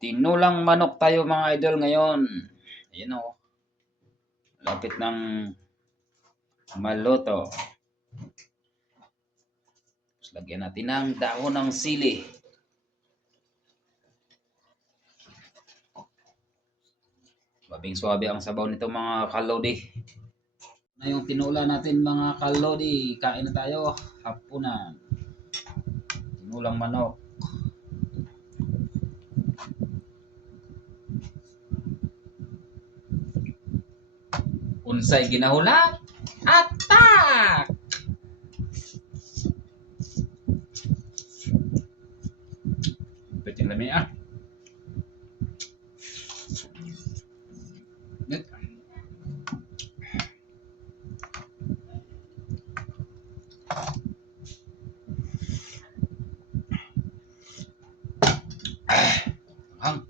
Tinulang manok tayo mga idol ngayon. Ayan o. Lapit ng maluto. Tapos lagyan natin ng dahon ng sili. Babing swabe ang sabaw nito mga kalodi. Na yung tinula natin mga kalodi. Kain na tayo. Hapunan. Tinulang manok. Unsay ginahula? Attack! Pwede lami ah. Hang.